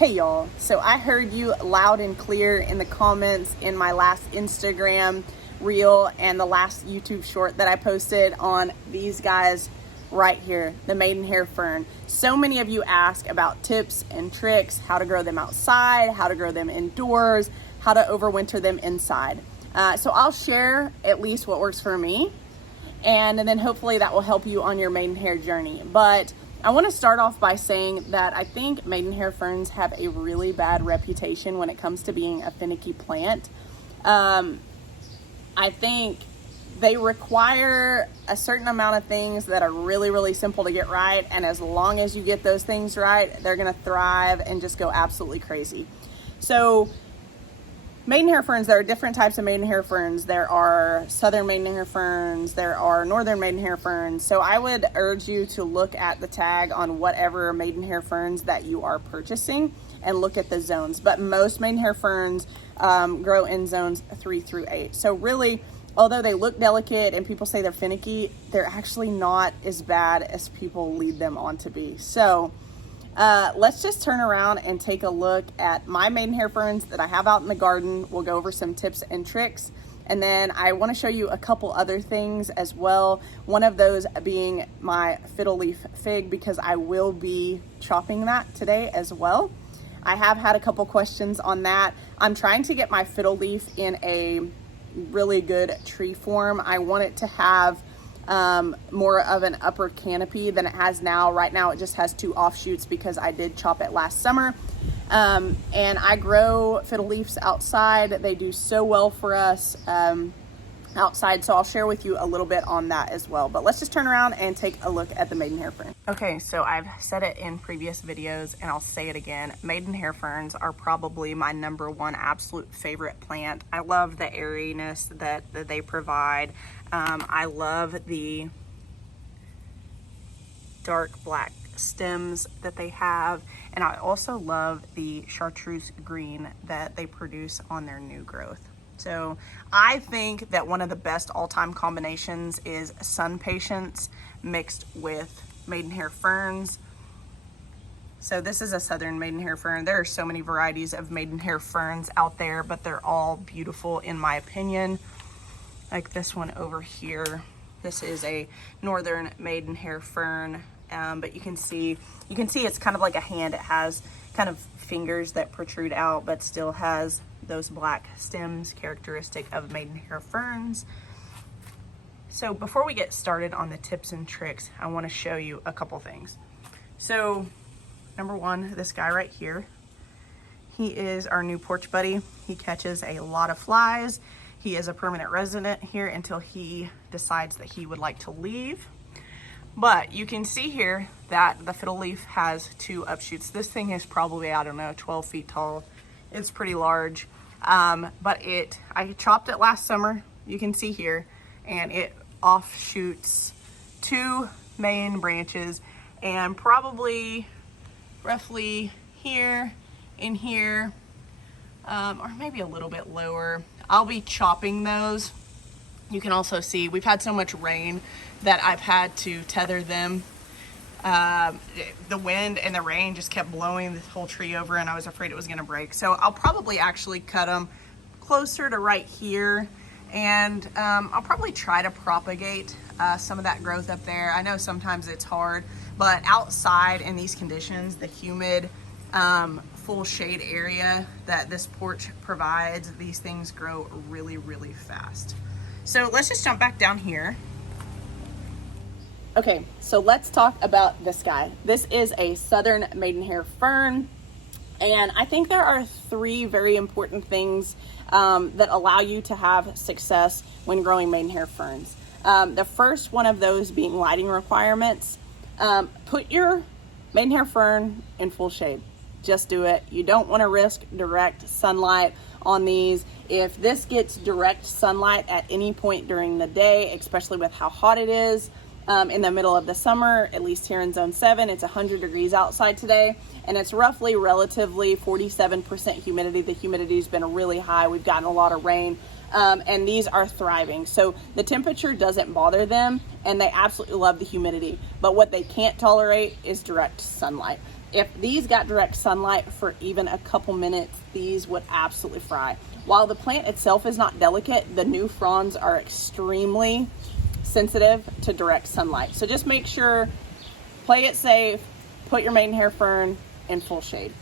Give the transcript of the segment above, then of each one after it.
Hey y'all, so I heard you loud and clear in the comments in my last Instagram reel and the last YouTube short that I posted on these guys right here, the Maidenhair fern. So many of you ask about tips and tricks, how to grow them outside, how to grow them indoors, how to overwinter them inside. So I'll share at least what works for me, and then hopefully that will help you on your Maidenhair journey. But I want to start off by saying that I think Maidenhair ferns have a really bad reputation when it comes to being a finicky plant. I think they require a certain amount of things that are really, really simple to get right. And as long as you get those things right, they're going to thrive and just go absolutely crazy. So Maidenhair ferns, there are different types of Maidenhair ferns. There are southern Maidenhair ferns, there are northern Maidenhair ferns. So I would urge you to look at the tag on whatever Maidenhair ferns that you are purchasing and look at the zones. But most Maidenhair ferns grow in zones 3 through 8. So really, although they look delicate and people say they're finicky, they're actually not as bad as people lead them on to be. So let's just turn around and take a look at my Maidenhair ferns that I have out in the garden. We'll go over some tips and tricks, and then I want to show you a couple other things as well. One of those being my fiddle leaf fig, because I will be chopping that today as well. I have had a couple questions on that. I'm trying to get my fiddle leaf in a really good tree form. I want it to have more of an upper canopy than it has now. Right now it just has 2 offshoots because I did chop it last summer. And I grow fiddle leaves outside. They do so well for us outside, so I'll share with you a little bit on that as well. But let's just turn around and take a look at the Maidenhair fern. Okay, so I've said it in previous videos and I'll say it again. Maidenhair ferns are probably my #1 absolute favorite plant. I love the airiness that they provide. I love the dark black stems that they have, and I also love the chartreuse green that they produce on their new growth. So I think that one of the best all-time combinations is sun patience mixed with Maidenhair ferns. So this is a southern Maidenhair fern. There are so many varieties of Maidenhair ferns out there, but they're all beautiful in my opinion. Like this one over here. This is a northern Maidenhair fern, but you can see it's kind of like a hand. It has kind of fingers that protrude out, but still has those black stems characteristic of Maidenhair ferns. So before we get started on the tips and tricks, I want to show you a couple things. So #1, this guy right here, he is our new porch buddy. He catches a lot of flies. He is a permanent resident here until he decides that he would like to leave. But you can see here that the fiddle leaf has 2 offshoots. This thing is probably, I don't know, 12 feet tall. It's pretty large. But I chopped it last summer, you can see here, and it offshoots 2 main branches, and probably roughly here and here, or maybe a little bit lower. I'll be chopping those. You can also see we've had so much rain that I've had to tether them. The wind and the rain just kept blowing this whole tree over, and I was afraid it was gonna break. So I'll probably actually cut them closer to right here, and I'll probably try to propagate some of that growth up there. I know sometimes it's hard, but outside in these conditions, the humid, full shade area that this porch provides, these things grow really, really fast. So let's just jump back down here. Okay, so let's talk about this guy. This is a southern Maidenhair fern, and I think there are 3 very important things that allow you to have success when growing Maidenhair ferns. The first one of those being lighting requirements. Put your Maidenhair fern in full shade. Just do it. You don't want to risk direct sunlight on these. If this gets direct sunlight at any point during the day, especially with how hot it is, in the middle of the summer, at least here in zone 7, it's 100 degrees outside today, and it's roughly relatively 47% humidity. The humidity's been really high. We've gotten a lot of rain, and these are thriving. So the temperature doesn't bother them, and they absolutely love the humidity. But what they can't tolerate is direct sunlight. If these got direct sunlight for even a couple minutes, these would absolutely fry. While the plant itself is not delicate, the new fronds are extremely sensitive to direct sunlight. So just make sure, play it safe, put your maidenhair fern in full shade.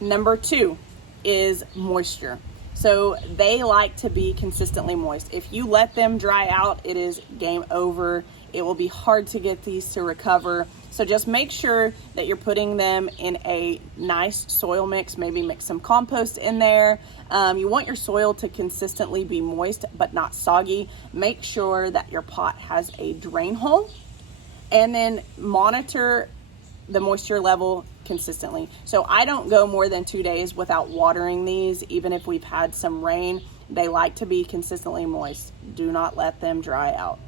Number 2 is moisture. So they like to be consistently moist. If you let them dry out, it is game over. It will be hard to get these to recover. So just make sure that you're putting them in a nice soil mix. Maybe mix some compost in there. You want your soil to consistently be moist but not soggy. Make sure that your pot has a drain hole, and then monitor the moisture level consistently. So I don't go more than 2 days without watering these, even if we've had some rain. They like to be consistently moist. Do not let them dry out.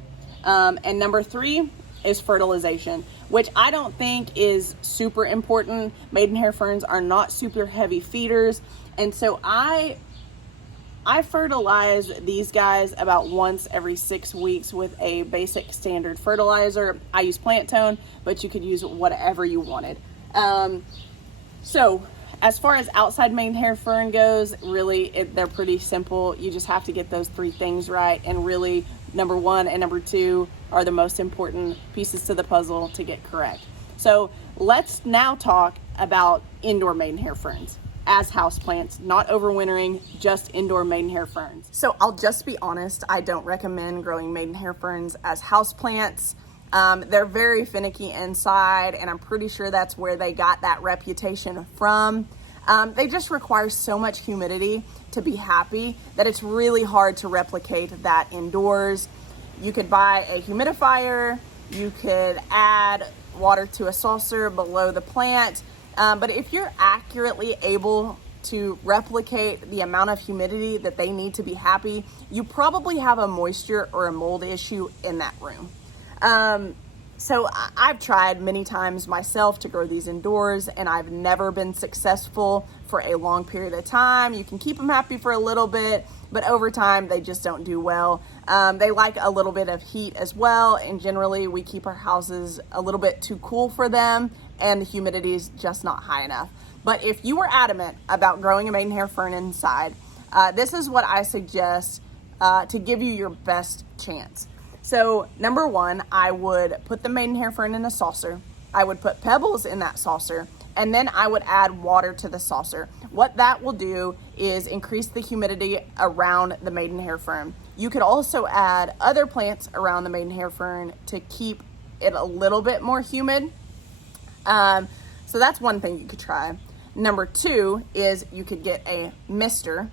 And number 3 is fertilization, which I don't think is super important. Maidenhair ferns are not super heavy feeders, and so I fertilize these guys about once every 6 weeks with a basic standard fertilizer. I use plant tone, but you could use whatever you wanted. So as far as outside maidenhair fern goes, really they're pretty simple. You just have to get those 3 things right, and really number 1 and number 2 are the most important pieces to the puzzle to get correct. So let's now talk about indoor maidenhair ferns as houseplants, not overwintering, just indoor maidenhair ferns. So I'll just be honest, I don't recommend growing maidenhair ferns as houseplants. They're very finicky inside, and I'm pretty sure that's where they got that reputation from. They just require so much humidity to be happy that it's really hard to replicate that indoors. You could buy a humidifier, you could add water to a saucer below the plant, but if you're accurately able to replicate the amount of humidity that they need to be happy, you probably have a moisture or a mold issue in that room. So I've tried many times myself to grow these indoors, and I've never been successful for a long period of time. You can keep them happy for a little bit, but over time they just don't do well. They like a little bit of heat as well, and generally we keep our houses a little bit too cool for them, and the humidity is just not high enough. But if you were adamant about growing a maidenhair fern inside, this is what I suggest to give you your best chance. So number 1, I would put the maidenhair fern in a saucer. I would put pebbles in that saucer, and then I would add water to the saucer. What that will do is increase the humidity around the maidenhair fern. You could also add other plants around the maidenhair fern to keep it a little bit more humid. So that's one thing you could try. Number 2 is you could get a mister.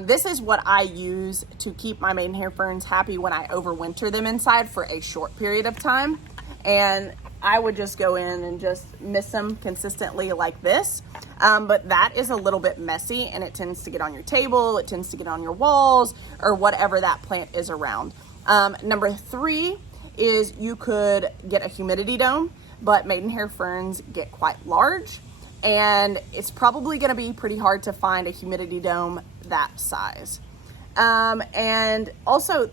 This is what I use to keep my maidenhair ferns happy when I overwinter them inside for a short period of time. And I would just go in and just mist them consistently like this. But that is a little bit messy, and it tends to get on your table, it tends to get on your walls, or whatever that plant is around. Number 3 is you could get a humidity dome, but maidenhair ferns get quite large, and it's probably going to be pretty hard to find a humidity dome that size. And also,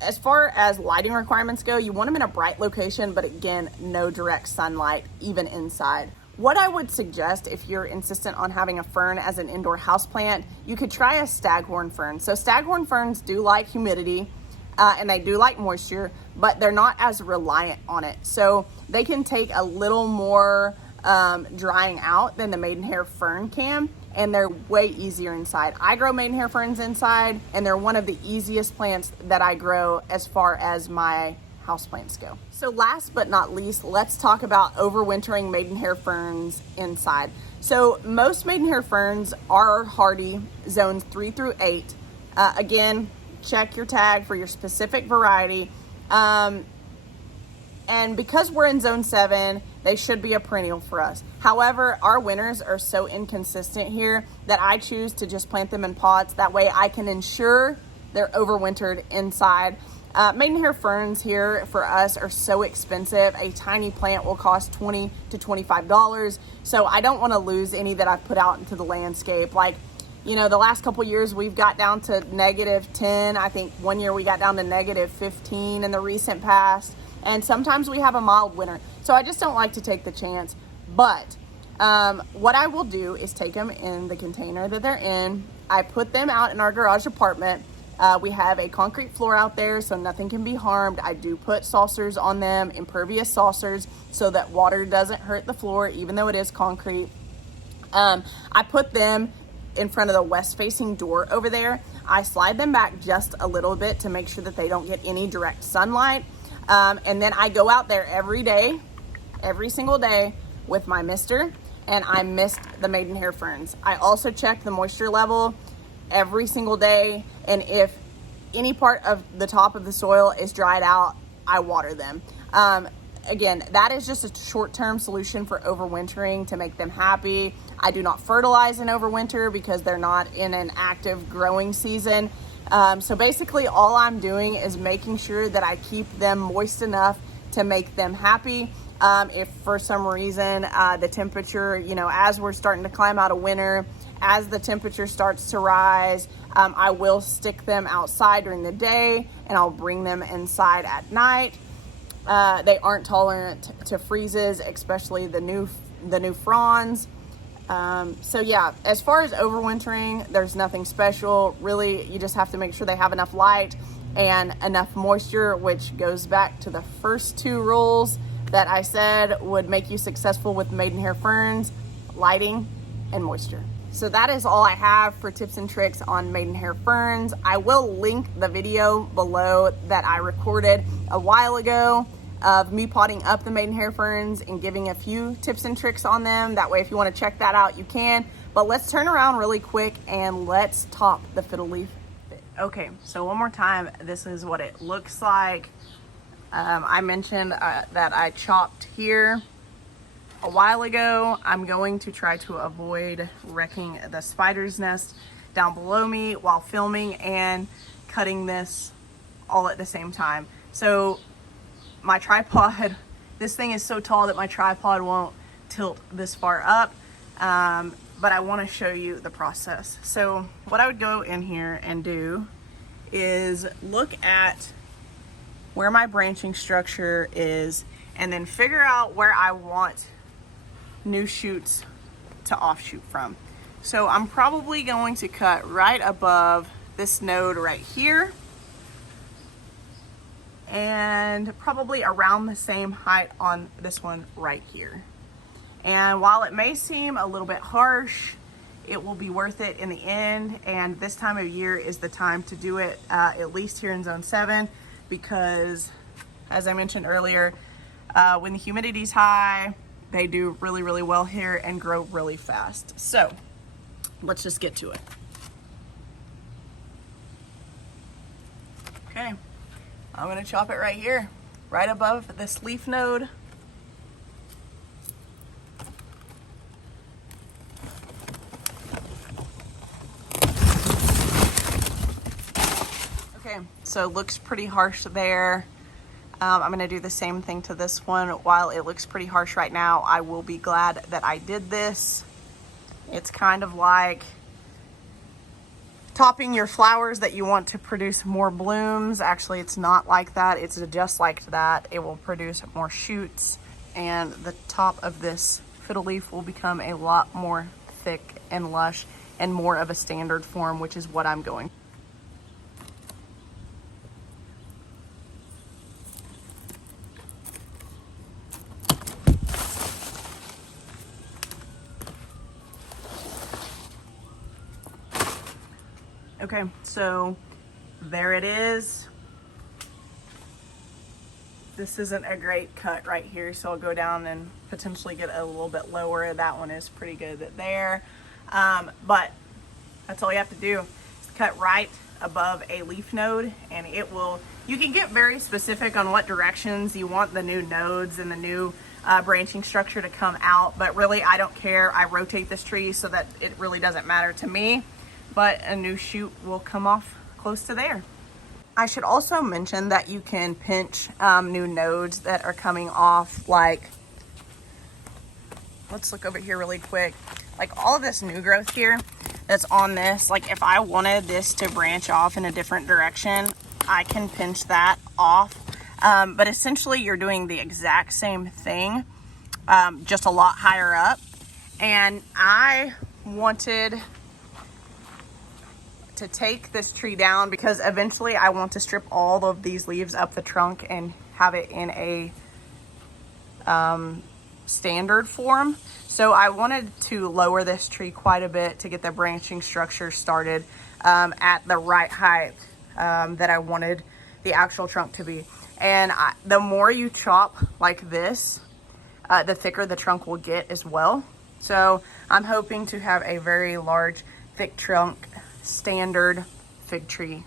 as far as lighting requirements go, you want them in a bright location, but again, no direct sunlight, even inside. What I would suggest if you're insistent on having a fern as an indoor houseplant, you could try a staghorn fern. So staghorn ferns do like humidity, and they do like moisture, but they're not as reliant on it. So they can take a little more drying out than the maidenhair fern can, and they're way easier inside. I grow maidenhair ferns inside, and they're one of the easiest plants that I grow as far as my houseplants go. So last but not least, let's talk about overwintering maidenhair ferns inside. So most maidenhair ferns are hardy, zones 3 through 8. Again, check your tag for your specific variety. And because we're in zone 7, they should be a perennial for us. However, our winters are so inconsistent here that I choose to just plant them in pots. That way I can ensure they're overwintered inside. Maidenhair ferns here for us are so expensive. A tiny plant will cost $20 to $25. So I don't want to lose any that I've put out into the landscape. Like, you know, the last couple years we've got down to -10. I think one year we got down to -15 in the recent past. and sometimes we have a mild winter. So I just don't like to take the chance. But what I will do is take them in the container that they're in. I put them out in our garage apartment. We have a concrete floor out there, so nothing can be harmed. I do put saucers on them, impervious saucers, so that water doesn't hurt the floor, even though it is concrete. I put them in front of the west facing door over there. I slide them back just a little bit to make sure that they don't get any direct sunlight. And then I go out there every day, every single day with my mister, and I mist the maidenhair ferns. I also check the moisture level every single day, and if any part of the top of the soil is dried out, I water them. Again, that is just a short-term solution for overwintering to make them happy. I do not fertilize in overwinter because they're not in an active growing season. So basically all I'm doing is making sure that I keep them moist enough to make them happy. If for some reason the temperature, as we're starting to climb out of winter, as the temperature starts to rise, I will stick them outside during the day and I'll bring them inside at night. They aren't tolerant to freezes, especially the new fronds. So yeah, as far as overwintering, there's nothing special. Really, you just have to make sure they have enough light and enough moisture, which goes back to the first two rules that I said would make you successful with maidenhair ferns: lighting and moisture. So that is all I have for tips and tricks on maidenhair ferns. I will link the video below that I recorded a while ago of me potting up the maidenhair ferns and giving a few tips and tricks on them. That way, if you want to check that out, you can. But let's turn around really quick and let's top the fiddle leaf. Okay, so one more time, this is what it looks like. I mentioned that I chopped here a while ago. I'm going to try to avoid wrecking the spider's nest down below me while filming and cutting this all at the same time. So my tripod, this thing is so tall that my tripod won't tilt this far up, but I want to show you the process. So what I would go in here and do is look at where my branching structure is and then figure out where I want new shoots to offshoot from. So I'm probably going to cut right above this node right here, and probably around the same height on this one right here. And while it may seem a little bit harsh, it will be worth it in the end. And this time of year is the time to do it, at least here in Zone 7, because as I mentioned earlier, when the humidity's high, they do really, really well here and grow really fast. So let's just get to it. Okay, I'm gonna chop it right here, right above this leaf node. Okay, so it looks pretty harsh there. I'm gonna do the same thing to this one. While it looks pretty harsh right now, I will be glad that I did this. It's kind of like topping your flowers that you want to produce more blooms. Actually, it's not like that. It's just like that. It will produce more shoots, and the top of this fiddle leaf will become a lot more thick and lush and more of a standard form, which is what I'm going. Okay, so there it is. This isn't a great cut right here, so I'll go down and potentially get a little bit lower. That one is pretty good there. But that's all you have to do is cut right above a leaf node, and it will, you can get very specific on what directions you want the new nodes and the new branching structure to come out, but really I don't care. I rotate this tree so that it really doesn't matter to me. But a new shoot will come off close to there. I should also mention that you can pinch new nodes that are coming off, like, let's look over here really quick. Like all of this new growth here that's on this, like if I wanted this to branch off in a different direction, I can pinch that off. But essentially you're doing the exact same thing, just a lot higher up. And I wanted to take this tree down because eventually I want to strip all of these leaves up the trunk and have it in a standard form. So I wanted to lower this tree quite a bit to get the branching structure started at the right height that I wanted the actual trunk to be. And the more you chop like this, the thicker the trunk will get as well. So I'm hoping to have a very large, thick trunk, standard fig tree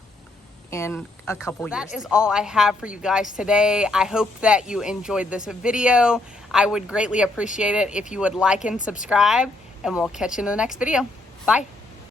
in a couple years. That is all I have for you guys today. I hope that you enjoyed this video. I would greatly appreciate it if you would like and subscribe, and we'll catch you in the next video. Bye.